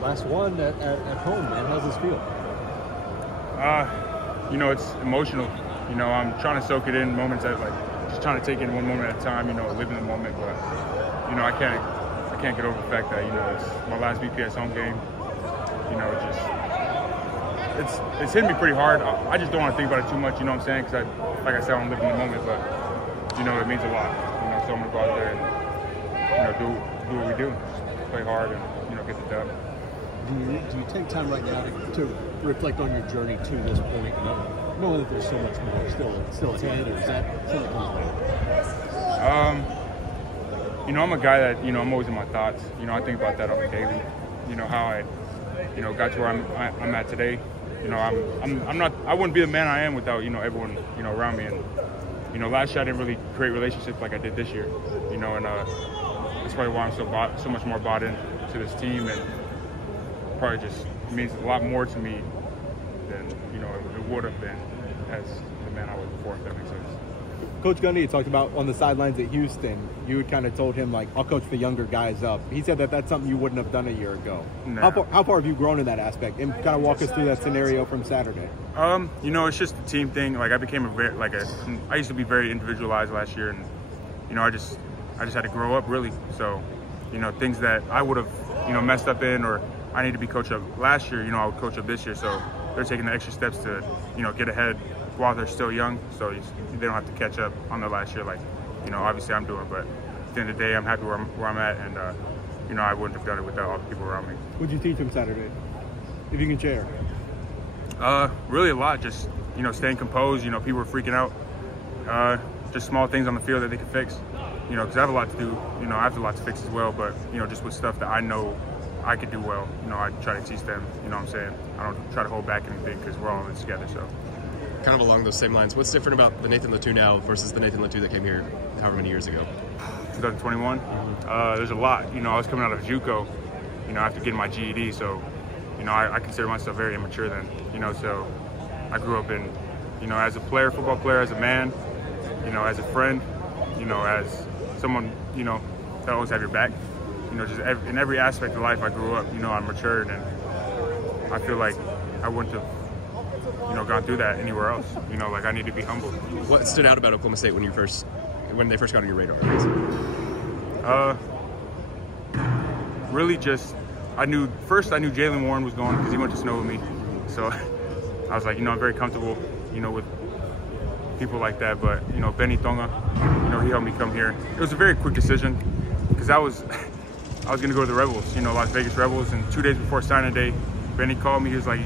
Last one at home, man. How's this feel? You know, it's emotional. You know, I'm trying to soak it in moments at just trying to take it one moment at a time. You know, live in the moment. But you know, I can't get over the fact that it's my last BPS home game. You know, it's hitting me pretty hard. I just don't want to think about it too much. You know what I'm saying? Because like I said, I don't live in the moment. But you know, it means a lot. You know, so I'm gonna go out there and do what we do, just play hard and get the dub. Do you take time right now to reflect on your journey to this point, knowing that there's so much more still ahead, or is that something that comes later? You know, I'm a guy that I'm always in my thoughts. You know, I think about that on the daily. You know how I got to where I'm at today. You know, I wouldn't be the man I am without everyone around me. And last year I didn't really create relationships like I did this year. You know, and that's probably why I'm so much more bought in to this team, and probably just means a lot more to me than it would have been as the man I was before, if that makes sense. Coach Gundy had talked about on the sidelines at Houston, you had kind of told him, like, I'll coach the younger guys up. He said that that's something you wouldn't have done a year ago. Nah. How far have you grown in that aspect? And kind of walk us through that scenario from Saturday. It's just a team thing. Like, I became I used to be very individualized last year, and I just had to grow up, really. So things that I would have messed up in, or I need to be coached up last year, I would coach up this year. So they're taking the extra steps to get ahead while they're still young, so they don't have to catch up on their last year like obviously I'm doing. But at the end of the day, I'm happy where I'm at, and I wouldn't have done it without all the people around me. What'd you teach them Saturday, if you can share? Really a lot. Just staying composed. People were freaking out. Just small things on the field that they could fix. Because I have a lot to do. I have a lot to fix as well. But just with stuff that I know I could do well, I try to teach them. You know what I'm saying? I don't try to hold back anything because we're all in this together. So. Kind of along those same lines, what's different about the Nathan Latu now versus the Nathan Latu that came here however many years ago? 2021. There's a lot. I was coming out of JUCO, after getting my GED, so I consider myself very immature then. So I grew up in, as a player, football player, as a man, as a friend, as someone, that always have your back. Just in every aspect of life I grew up, I matured, and I feel like I wouldn't have gone through that anywhere else. Like, I need to be humble. What stood out about Oklahoma State when they first got on your radar? Really just, I knew Jalen Warren was going because he went to Snow with me. So I was like, I'm very comfortable, with people like that. But, Benny Tonga, he helped me come here. It was a very quick decision because I was going to go to the Rebels, Las Vegas Rebels. And 2 days before signing day, Benny called me. He was like,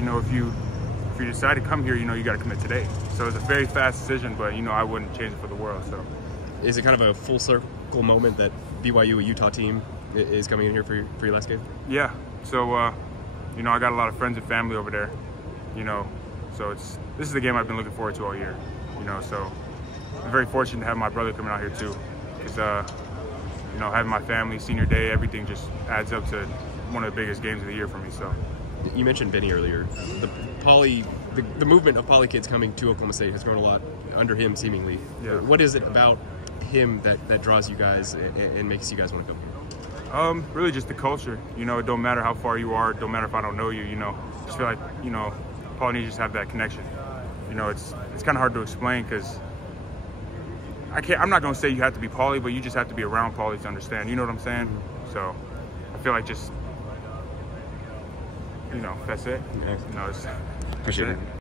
if you decide to come here, you got to commit today. So it was a very fast decision, but, I wouldn't change it for the world. So, is it kind of a full circle moment that BYU, a Utah team, is coming in here for your last game? Yeah. So, I got a lot of friends and family over there, so this is the game I've been looking forward to all year, so I'm very fortunate to have my brother coming out here too, because, having my family, senior day, everything just adds up to one of the biggest games of the year for me. So. You mentioned Benny earlier. The movement of poly kids coming to Oklahoma State has grown a lot under him, seemingly. Yeah. What is it about him that draws you guys and makes you guys want to come here? Really just the culture. It don't matter how far you are, it don't matter if I don't know you, just feel like, Polynesians have that connection. It's kind of hard to explain because I'm not going to say you have to be poly, but you just have to be around poly to understand. You know what I'm saying? So I feel like just, that's it. Yeah. It's Appreciate it.